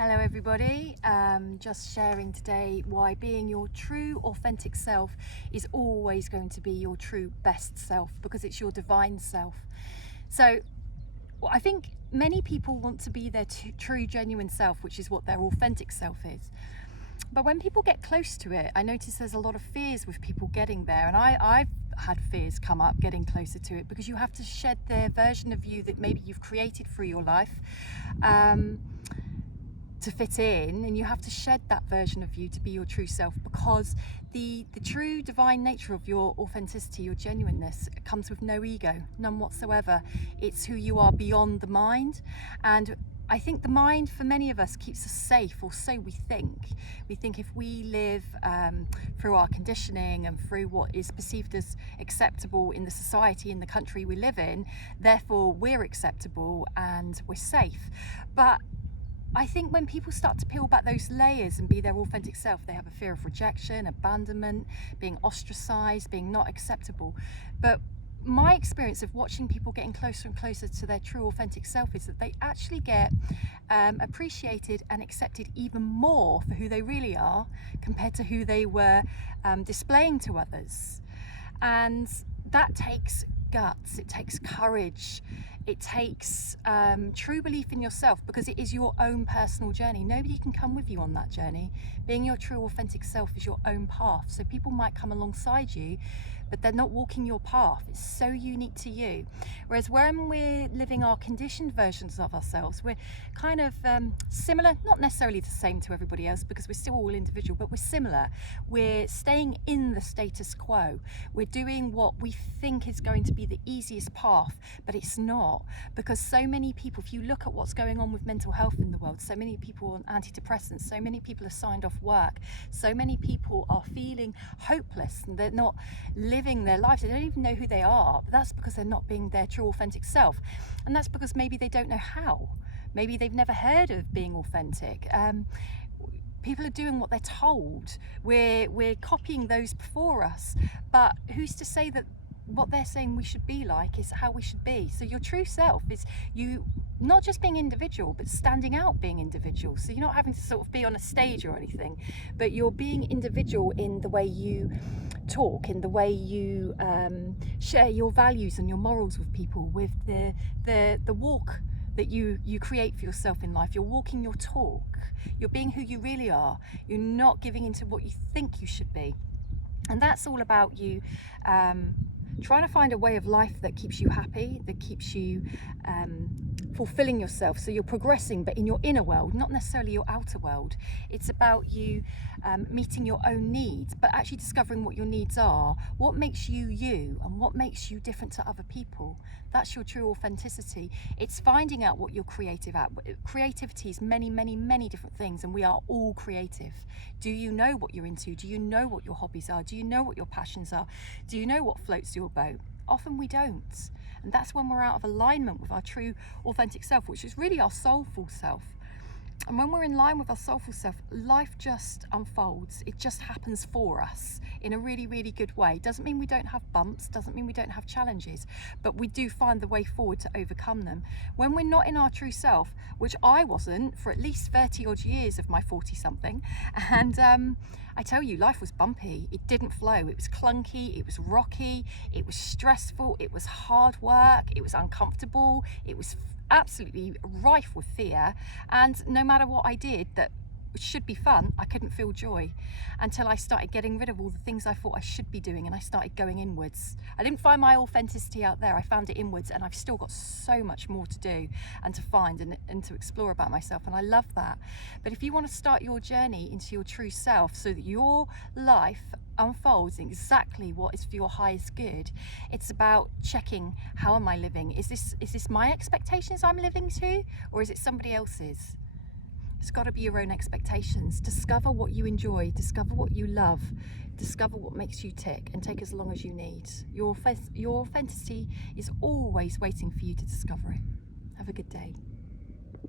Hello everybody, just sharing today why being your true authentic self is always going to be your true best self, because it's your divine self. So I think many people want to be their true genuine self, which is what their authentic self is. But when people get close to it, I notice there's a lot of fears with people getting there, and I've had fears come up getting closer to it, because you have to shed the version of you that maybe you've created through your life to fit in, and you have to shed that version of you to be your true self, because the true divine nature of your authenticity, your genuineness, comes with no ego, none whatsoever. It's who you are beyond the mind. And I think the mind, for many of us, keeps us safe, or so we think. We think if we live through our conditioning and through what is perceived as acceptable in the society, in the country we live in, therefore we're acceptable and we're safe. But I think when people start to peel back those layers and be their authentic self, they have a fear of rejection, abandonment, being ostracized, being not acceptable. But my experience of watching people getting closer and closer to their true authentic self is that they actually get appreciated and accepted even more for who they really are, compared to who they were displaying to others. And that takes guts, it takes courage, it takes true belief in yourself, because it is your own personal journey. Nobody can come with you on that journey. Being your true authentic self is your own path. So people might come alongside you, but they're not walking your path. It's so unique to you. Whereas when we're living our conditioned versions of ourselves, we're kind of similar, not necessarily the same to everybody else, because we're still all individual, but we're similar. We're staying in the status quo. We're doing what we think is going to be the easiest path, but it's not, because so many people, if you look at what's going on with mental health in the world, so many people on antidepressants, so many people are signed off work, so many people are feeling hopeless, and they're not living their lives. They don't even know who they are, but that's because they're not being their true authentic self. And that's because maybe they don't know how. Maybe they've never heard of being authentic. People are doing what they're told. We're copying those before us, but who's to say that what they're saying we should be like is how we should be? So your true self is you not just being individual, but standing out being individual. So you're not having to sort of be on a stage or anything, but you're being individual in the way you talk, in the way you share your values and your morals with people, with the walk that you create for yourself in life. You're walking your talk. You're being who you really are. You're not giving into what you think you should be. And that's all about you trying to find a way of life that keeps you happy, that keeps you fulfilling yourself. So you're progressing, but in your inner world, not necessarily your outer world. It's about you meeting your own needs, but actually discovering what your needs are, what makes you you, and what makes you different to other people. That's your true authenticity. It's finding out what you're creative at. Creativity is many, many, many different things, and we are all creative. Do you know what you're into? Do you know what your hobbies are? Do you know what your passions are? Do you know what floats your boat? Often we don't. And that's when we're out of alignment with our true authentic self, which is really our soulful self. And when we're in line with our soulful self, life just unfolds. It just happens for us in a really, really good way. Doesn't mean we don't have bumps, doesn't mean we don't have challenges, but we do find the way forward to overcome them. When we're not in our true self, which I wasn't for at least 30 odd years of my 40 something, and I tell you, life was bumpy. It didn't flow. It was clunky, it was rocky, it was stressful, it was hard work, it was uncomfortable, it was absolutely rife with fear. And no matter what I did that should be fun, I couldn't feel joy until I started getting rid of all the things I thought I should be doing, and I started going inwards. I didn't find my authenticity out there, I found it inwards, and I've still got so much more to do and to find and to explore about myself, and I love that. But if you want to start your journey into your true self so that your life unfolds exactly what is for your highest good, it's about checking, how am I living? Is this my expectations I'm living to, or is it somebody else's? It's got to be your own expectations. Discover what you enjoy, discover what you love, discover what makes you tick, and take as long as you need. Your authenticity is always waiting for you to discover it. Have a good day.